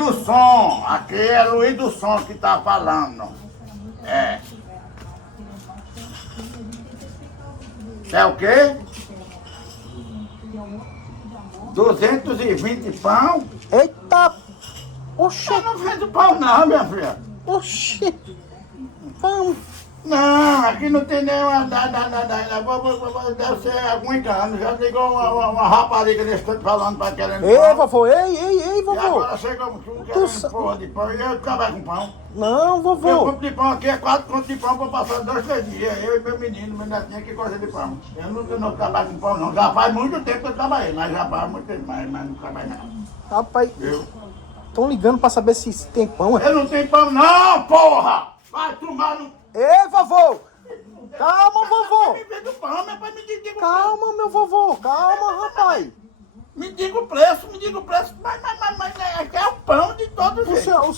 do som. Aqui é Luiz do som que tá falando. É. É o quê? 220 pão? Eita! Oxê! Eu não vendo pão não, minha filha. Oxê! Pão! Não, aqui não tem nenhuma. Deve ser algum engano. Já ligou uma rapariga nesse tempo falando pra querendo Ei, pão. vovô! Ei, E vovô! agora chegou tu querendo porra de pão. E eu acabar com pão. Não, Eu vovô! compro de pão aqui, é 4 contos de pão pra passar 2, 3 dias. Eu e meu menino, meu netinho que gosta de pão. Eu não trabalho com pão não. Já faz muito tempo que eu trabalhei, mas já faz muito tempo, mas não trabalho não. Rapaz, Eu. estão ligando pra saber se tem pão, é? Eu não tenho pão não, porra! Vai tomar no... Ei, vovô! Calma, vovô! Me vende o pão, meu pai, me diga o Calma, meu vovô! Calma, rapaz! Me diga o preço, mas é o pão de todo jeito. O senhor